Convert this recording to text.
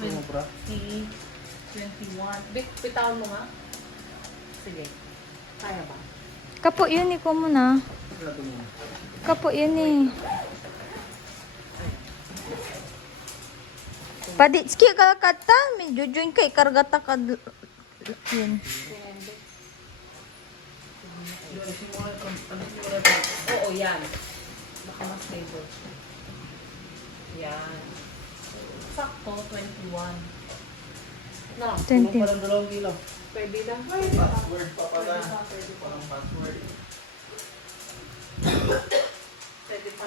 Sobra. 21. Bitawan mo nga. Sige. Kaya ba? Kapo yun ko muna. Plato mo. Kapo yun eh. Paditski ka kata. Medyo join kay kargata ka. Yun. Oo, yan. Baka mas stable. Yan. Sakto, 21. No, 20. Parang 2 kilo. pwede lang. Password pa pala. Pwede pa. Parang password. Pwede pa.